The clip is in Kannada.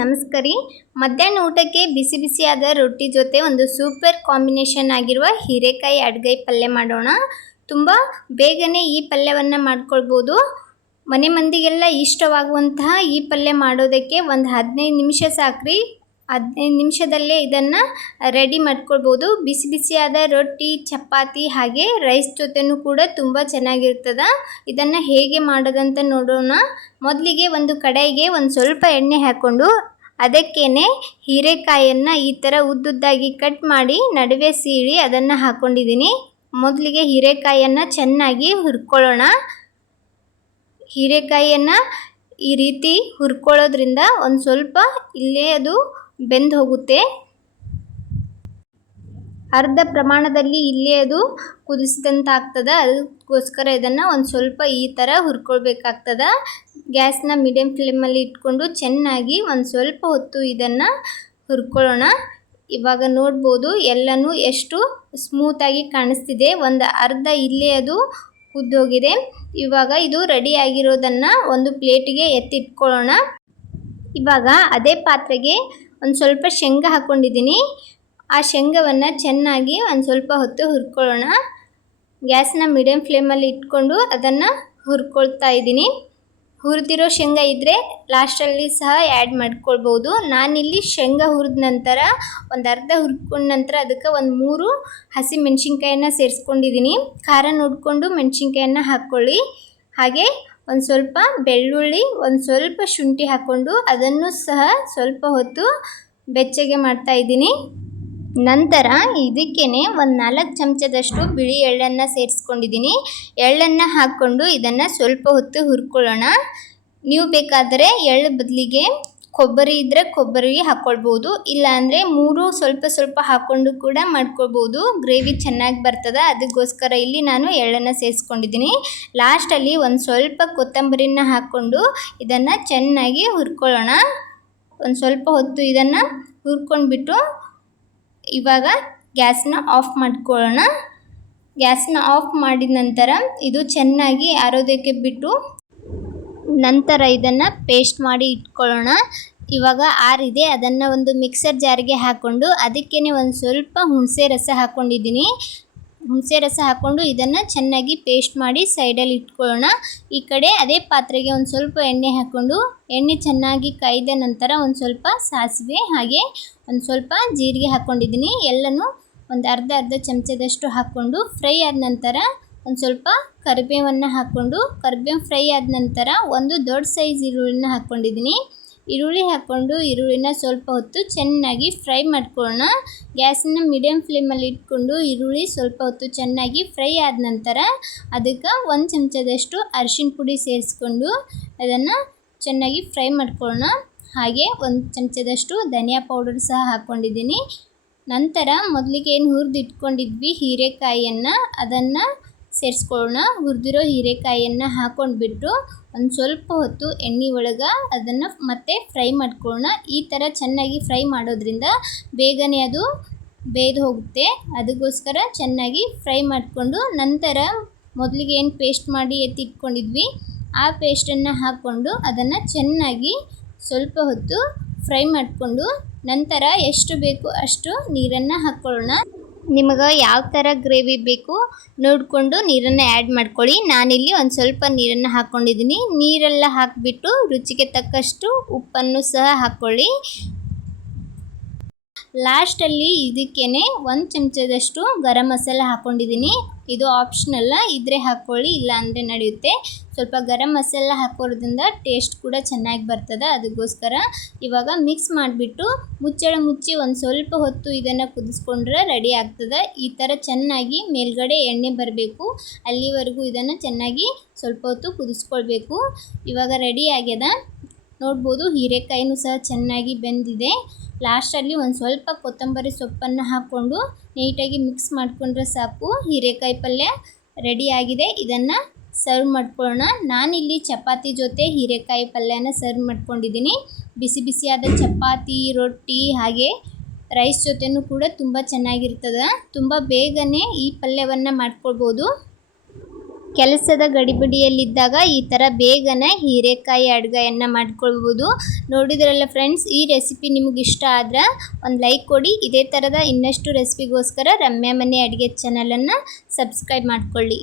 ನಮಸ್ಕಾರ ರೀ. ಮಧ್ಯಾಹ್ನ ಊಟಕ್ಕೆ ಬಿಸಿ ಬಿಸಿಯಾದ ರೊಟ್ಟಿ ಜೊತೆ ಒಂದು ಸೂಪರ್ ಕಾಂಬಿನೇಷನ್ ಆಗಿರುವ ಹೀರೆಕಾಯಿ ಅಡ್ಗಾಯಿ ಪಲ್ಯ ಮಾಡೋಣ. ತುಂಬ ಬೇಗನೆ ಈ ಪಲ್ಯವನ್ನು ಮಾಡ್ಕೊಳ್ಬೋದು. ಮನೆ ಮಂದಿಗೆಲ್ಲ ಇಷ್ಟವಾಗುವಂತಹ ಈ ಪಲ್ಯ ಮಾಡೋದಕ್ಕೆ ಒಂದು 15 ನಿಮಿಷ ಸಾಕ್ರಿ. 15 ನಿಮಿಷದಲ್ಲೇ ಇದನ್ನು ರೆಡಿ ಮಾಡ್ಕೊಳ್ಬೋದು. ಬಿಸಿ ಬಿಸಿಯಾದ ರೊಟ್ಟಿ, ಚಪಾತಿ ಹಾಗೆ ರೈಸ್ ಜೊತೆನೂ ಕೂಡ ತುಂಬ ಚೆನ್ನಾಗಿರ್ತದೆ. ಇದನ್ನು ಹೇಗೆ ಮಾಡೋದಂತ ನೋಡೋಣ. ಮೊದಲಿಗೆ ಒಂದು ಕಡಾಯಿಗೆ ಒಂದು ಸ್ವಲ್ಪ ಎಣ್ಣೆ ಹಾಕ್ಕೊಂಡು ಅದಕ್ಕೇನೆ ಹೀರೆಕಾಯಿಯನ್ನು ಈ ಥರ ಉದ್ದುದ್ದಾಗಿ ಕಟ್ ಮಾಡಿ ನಡುವೆ ಸೀಳಿ ಅದನ್ನು ಹಾಕ್ಕೊಂಡಿದ್ದೀನಿ. ಮೊದಲಿಗೆ ಹೀರೆಕಾಯಿಯನ್ನು ಚೆನ್ನಾಗಿ ಹುರ್ಕೊಳ್ಳೋಣ. ಹೀರೆಕಾಯಿಯನ್ನು ಈ ರೀತಿ ಹುರ್ಕೊಳ್ಳೋದ್ರಿಂದ ಒಂದು ಸ್ವಲ್ಪ ಇಲ್ಲೇ ಅದು ಬೆಂದು ಹೋಗುತ್ತೆ. ಅರ್ಧ ಪ್ರಮಾಣದಲ್ಲಿ ಇಲ್ಲೇ ಅದು ಕುದಿಸಿದಂತ ಆಗ್ತದೆ. ಅದಕ್ಕೋಸ್ಕರ ಇದನ್ನು ಒಂದು ಸ್ವಲ್ಪ ಈ ಥರ ಹುರ್ಕೊಳ್ಬೇಕಾಗ್ತದೆ. ಗ್ಯಾಸ್ನ ಮೀಡಿಯಂ ಫ್ಲೇಮಲ್ಲಿ ಇಟ್ಕೊಂಡು ಚೆನ್ನಾಗಿ ಒಂದು ಸ್ವಲ್ಪ ಹೊತ್ತು ಇದನ್ನು ಹುರ್ಕೊಳ್ಳೋಣ. ಇವಾಗ ನೋಡ್ಬೋದು ಎಲ್ಲನೂ ಎಷ್ಟು ಸ್ಮೂತಾಗಿ ಕಾಣಿಸ್ತಿದೆ. ಒಂದು ಅರ್ಧ ಇಲ್ಲೇ ಅದು ಕುದ್ದೋಗಿದೆ. ಇವಾಗ ಇದು ರೆಡಿ ಆಗಿರೋದನ್ನು ಒಂದು ಪ್ಲೇಟಿಗೆ ಎತ್ತಿಟ್ಕೊಳ್ಳೋಣ. ಇವಾಗ ಅದೇ ಪಾತ್ರೆಗೆ ಒಂದು ಸ್ವಲ್ಪ ಶೇಂಗಾ ಹಾಕ್ಕೊಂಡಿದ್ದೀನಿ. ಆ ಶೇಂಗಾವನ್ನು ಚೆನ್ನಾಗಿ ಒಂದು ಸ್ವಲ್ಪ ಹೊತ್ತು ಹುರ್ಕೊಳ್ಳೋಣ. ಗ್ಯಾಸ್ನ ಮೀಡಿಯಂ ಫ್ಲೇಮಲ್ಲಿ ಇಟ್ಕೊಂಡು ಅದನ್ನು ಹುರ್ಕೊಳ್ತಾ ಇದ್ದೀನಿ. ಹುರಿದಿರೋ ಶೇಂಗಾ ಇದ್ದರೆ ಲಾಸ್ಟಲ್ಲಿ ಸಹ ಆ್ಯಡ್ ಮಾಡ್ಕೊಳ್ಬೋದು. ನಾನಿಲ್ಲಿ ಶೇಂಗಾ ಹುರಿದ ನಂತರ ಒಂದು ಅರ್ಧ ಹುರ್ಕೊಂಡ ನಂತರ ಅದಕ್ಕೆ ಒಂದು 3 ಹಸಿ ಮೆಣಸಿನ್ಕಾಯನ್ನು ಸೇರಿಸ್ಕೊಂಡಿದ್ದೀನಿ. ಖಾರ ನೋಡಿಕೊಂಡು ಮೆಣಸಿನ್ಕಾಯನ್ನು ಹಾಕ್ಕೊಳ್ಳಿ. ಹಾಗೆ ಒಂದು ಸ್ವಲ್ಪ ಬೆಳ್ಳುಳ್ಳಿ, ಒಂದು ಸ್ವಲ್ಪ ಶುಂಠಿ ಹಾಕ್ಕೊಂಡು ಅದನ್ನು ಸಹ ಸ್ವಲ್ಪ ಹೊತ್ತು ಬೆಚ್ಚಗೆ ಮಾಡ್ತಾ ಇದ್ದೀನಿ. ನಂತರ ಇದಕ್ಕೇ ಒಂದು 4 ಚಮಚದಷ್ಟು ಬಿಳಿ ಎಳ್ಳನ್ನು ಸೇರಿಸ್ಕೊಂಡಿದ್ದೀನಿ. ಎಳ್ಳನ್ನು ಹಾಕ್ಕೊಂಡು ಇದನ್ನು ಸ್ವಲ್ಪ ಹೊತ್ತು ಹುರ್ಕೊಳ್ಳೋಣ. ನೀವು ಬೇಕಾದರೆ ಎಳ್ಳು ಬದಲಿಗೆ ಕೊಬ್ಬರಿ ಇದ್ದರೆ ಕೊಬ್ಬರಿ ಹಾಕ್ಕೊಳ್ಬೋದು. ಇಲ್ಲಾಂದರೆ 3 ಸ್ವಲ್ಪ ಸ್ವಲ್ಪ ಹಾಕ್ಕೊಂಡು ಕೂಡ ಮಾಡ್ಕೊಳ್ಬೋದು. ಗ್ರೇವಿ ಚೆನ್ನಾಗಿ ಬರ್ತದೆ. ಅದಕ್ಕೋಸ್ಕರ ಇಲ್ಲಿ ನಾನು ಎಳ್ಳನ್ನು ಸೇರಿಸ್ಕೊಂಡಿದ್ದೀನಿ. ಲಾಸ್ಟಲ್ಲಿ ಒಂದು ಸ್ವಲ್ಪ ಕೊತ್ತಂಬರಿನ ಹಾಕ್ಕೊಂಡು ಇದನ್ನು ಚೆನ್ನಾಗಿ ಹುರ್ಕೊಳ್ಳೋಣ. ಒಂದು ಸ್ವಲ್ಪ ಹೊತ್ತು ಇದನ್ನು ಹುರ್ಕೊಂಡ್ಬಿಟ್ಟು ಇವಾಗ ಗ್ಯಾಸ್ನ ಆಫ್ ಮಾಡ್ಕೊಳ್ಳೋಣ. ಗ್ಯಾಸ್ನ ಆಫ್ ಮಾಡಿದ ನಂತರ ಇದು ಚೆನ್ನಾಗಿ ಆರೋದಕ್ಕೆ ಬಿಟ್ಟು ನಂತರ ಇದನ್ನು ಪೇಸ್ಟ್ ಮಾಡಿ ಇಟ್ಕೊಳ್ಳೋಣ. ಇವಾಗ ಆರಿದೆ. ಅದನ್ನು ಒಂದು ಮಿಕ್ಸರ್ ಜಾರಿಗೆ ಹಾಕ್ಕೊಂಡು ಅದಕ್ಕೇ ಒಂದು ಸ್ವಲ್ಪ ಹುಣಸೆ ರಸ ಹಾಕ್ಕೊಂಡಿದ್ದೀನಿ. ಹುಣಸೆ ರಸ ಹಾಕ್ಕೊಂಡು ಇದನ್ನು ಚೆನ್ನಾಗಿ ಪೇಸ್ಟ್ ಮಾಡಿ ಸೈಡಲ್ಲಿ ಇಟ್ಕೊಳ್ಳೋಣ. ಈ ಕಡೆ ಅದೇ ಪಾತ್ರೆಗೆ ಒಂದು ಸ್ವಲ್ಪ ಎಣ್ಣೆ ಹಾಕ್ಕೊಂಡು ಎಣ್ಣೆ ಚೆನ್ನಾಗಿ ಕಾಯ್ದ ನಂತರ ಒಂದು ಸ್ವಲ್ಪ ಸಾಸಿವೆ ಹಾಗೆ ಒಂದು ಸ್ವಲ್ಪ ಜೀರಿಗೆ ಹಾಕ್ಕೊಂಡಿದ್ದೀನಿ. ಎಲ್ಲನೂ ಒಂದು ಅರ್ಧ ಚಮಚದಷ್ಟು ಹಾಕ್ಕೊಂಡು ಫ್ರೈ ಆದ ನಂತರ ಒಂದು ಸ್ವಲ್ಪ ಕರಿಬೇವನ್ನು ಹಾಕ್ಕೊಂಡು ಕರಿಬೇವು ಫ್ರೈ ಆದ ನಂತರ ಒಂದು ದೊಡ್ಡ ಸೈಜ್ ಈರುಳ್ಳಿನ ಹಾಕ್ಕೊಂಡಿದ್ದೀನಿ. ಈರುಳ್ಳಿ ಹಾಕ್ಕೊಂಡು ಈರುಳ್ಳಿನ ಸ್ವಲ್ಪ ಹೊತ್ತು ಚೆನ್ನಾಗಿ ಫ್ರೈ ಮಾಡ್ಕೊಳ್ಳೋಣ. ಗ್ಯಾಸನ್ನು ಮೀಡಿಯಂ ಫ್ಲೇಮಲ್ಲಿ ಇಟ್ಕೊಂಡು ಈರುಳ್ಳಿ ಸ್ವಲ್ಪ ಹೊತ್ತು ಚೆನ್ನಾಗಿ ಫ್ರೈ ಆದ ನಂತರ ಅದಕ್ಕೆ 1 ಚಮಚದಷ್ಟು ಅರಿಶಿನ ಪುಡಿ ಸೇರಿಸ್ಕೊಂಡು ಅದನ್ನು ಚೆನ್ನಾಗಿ ಫ್ರೈ ಮಾಡ್ಕೊಳ್ಳೋಣ. ಹಾಗೆ 1 ಚಮಚದಷ್ಟು ಧನಿಯಾ ಪೌಡರ್ ಸಹ ಹಾಕ್ಕೊಂಡಿದ್ದೀನಿ. ನಂತರ ಮೊದಲಿಗೆ ಏನು ಹುರಿದು ಇಟ್ಕೊಂಡಿದ್ವಿ ಹೀರೆಕಾಯಿಯನ್ನು ಅದನ್ನು ಸೇರಿಸ್ಕೊಳ್ಳೋಣ. ಹುರಿದಿರೋ ಹೀರೆಕಾಯಿಯನ್ನು ಹಾಕ್ಕೊಂಡ್ಬಿಟ್ಟು ಒಂದು ಸ್ವಲ್ಪ ಹೊತ್ತು ಎಣ್ಣೆ ಒಳಗೆ ಅದನ್ನು ಮತ್ತೆ ಫ್ರೈ ಮಾಡ್ಕೊಳ್ಳೋಣ. ಈ ಥರ ಚೆನ್ನಾಗಿ ಫ್ರೈ ಮಾಡೋದ್ರಿಂದ ಬೇಗನೆ ಅದು ಬೇಯ್ದು ಹೋಗುತ್ತೆ. ಅದಕ್ಕೋಸ್ಕರ ಚೆನ್ನಾಗಿ ಫ್ರೈ ಮಾಡಿಕೊಂಡು ನಂತರ ಮೊದಲಿಗೆ ಏನು ಪೇಸ್ಟ್ ಮಾಡಿ ಎತ್ತಿಟ್ಕೊಂಡಿದ್ವಿ ಆ ಪೇಸ್ಟನ್ನು ಹಾಕ್ಕೊಂಡು ಅದನ್ನು ಚೆನ್ನಾಗಿ ಸ್ವಲ್ಪ ಹೊತ್ತು ಫ್ರೈ ಮಾಡಿಕೊಂಡು ನಂತರ ಎಷ್ಟು ಬೇಕು ಅಷ್ಟು ನೀರನ್ನು ಹಾಕ್ಕೊಳ್ಳೋಣ. ನಿಮಗೆ ಯಾವ ಥರ ಗ್ರೇವಿ ಬೇಕು ನೋಡಿಕೊಂಡು ನೀರನ್ನು ಆ್ಯಡ್ ಮಾಡ್ಕೊಳ್ಳಿ. ನಾನಿಲ್ಲಿ ಒಂದು ಸ್ವಲ್ಪ ನೀರನ್ನು ಹಾಕ್ಕೊಂಡಿದ್ದೀನಿ. ನೀರೆಲ್ಲ ಹಾಕಿಬಿಟ್ಟು ರುಚಿಗೆ ತಕ್ಕಷ್ಟು ಉಪ್ಪನ್ನು ಸಹ ಹಾಕ್ಕೊಳ್ಳಿ. ಲಾಸ್ಟಲ್ಲಿ ಇದಕ್ಕೇ 1 ಚಮಚದಷ್ಟು ಗರಂ ಮಸಾಲ ಹಾಕ್ಕೊಂಡಿದ್ದೀನಿ. ಇದು ಆಪ್ಷನಲ್ಲ, ಇದ್ದರೆ ಹಾಕ್ಕೊಳ್ಳಿ, ಇಲ್ಲ ಅಂದರೆ ನಡೆಯುತ್ತೆ. ಸ್ವಲ್ಪ ಗರಂ ಮಸಾಲ ಹಾಕೋದ್ರಿಂದ ಟೇಸ್ಟ್ ಕೂಡ ಚೆನ್ನಾಗಿ ಬರ್ತದೆ. ಅದಕ್ಕೋಸ್ಕರ ಇವಾಗ ಮಿಕ್ಸ್ ಮಾಡಿಬಿಟ್ಟು ಮುಚ್ಚಳ ಮುಚ್ಚಿ ಒಂದು ಸ್ವಲ್ಪ ಹೊತ್ತು ಇದನ್ನು ಕುದಿಸ್ಕೊಂಡ್ರೆ ರೆಡಿ ಆಗ್ತದೆ. ಈ ಥರ ಚೆನ್ನಾಗಿ ಮೇಲ್ಗಡೆ ಎಣ್ಣೆ ಬರಬೇಕು. ಅಲ್ಲಿವರೆಗೂ ಇದನ್ನು ಚೆನ್ನಾಗಿ ಸ್ವಲ್ಪ ಹೊತ್ತು ಕುದಿಸ್ಕೊಳ್ಬೇಕು. ಇವಾಗ ರೆಡಿ ಆಗ್ಯದ ನೋಡ್ಬೋದು. ಹೀರೆಕಾಯಿನೂ ಸಹ ಚೆನ್ನಾಗಿ ಬೆಂದಿದೆ. ಲಾಸ್ಟಲ್ಲಿ ಒಂದು ಸ್ವಲ್ಪ ಕೊತ್ತಂಬರಿ ಸೊಪ್ಪನ್ನು ಹಾಕ್ಕೊಂಡು ನೀಟಾಗಿ ಮಿಕ್ಸ್ ಮಾಡಿಕೊಂಡ್ರೆ ಸಾಕು. ಹೀರೆಕಾಯಿ ಪಲ್ಯ ರೆಡಿ ಆಗಿದೆ. ಇದನ್ನು ಸರ್ವ್ ಮಾಡ್ಕೊಳ್ಳೋಣ. ನಾನಿಲ್ಲಿ ಚಪಾತಿ ಜೊತೆ ಹೀರೆಕಾಯಿ ಪಲ್ಯನ ಸರ್ವ್ ಮಾಡ್ಕೊಂಡಿದ್ದೀನಿ. ಬಿಸಿ ಬಿಸಿಯಾದ ಚಪಾತಿ, ರೊಟ್ಟಿ ಹಾಗೆ ರೈಸ್ ಜೊತೆನೂ ಕೂಡ ತುಂಬ ಚೆನ್ನಾಗಿರ್ತದೆ. ತುಂಬ ಬೇಗನೆ ಈ ಪಲ್ಯವನ್ನು ಮಾಡ್ಕೊಳ್ಬೋದು. ಕೆಲಸದ ಗಡಿಬಿಡಿಯಲ್ಲಿದ್ದಾಗ ಈ ಥರ ಬೇಗನೆ ಹೀರೆಕಾಯಿ ಅಡುಗೆಯನ್ನು ಮಾಡ್ಕೊಳ್ಬೋದು. ನೋಡಿದ್ರಲ್ಲ ಫ್ರೆಂಡ್ಸ್, ಈ ರೆಸಿಪಿ ನಿಮಗೆ ಇಷ್ಟ ಆದರೆ ಒಂದು ಲೈಕ್ ಕೊಡಿ. ಇದೇ ಥರದ ಇನ್ನಷ್ಟು ರೆಸಿಪಿಗೋಸ್ಕರ ರಮ್ಯಾ ಮನೆ ಅಡುಗೆ ಚಾನಲನ್ನು ಸಬ್ಸ್ಕ್ರೈಬ್ ಮಾಡ್ಕೊಳ್ಳಿ.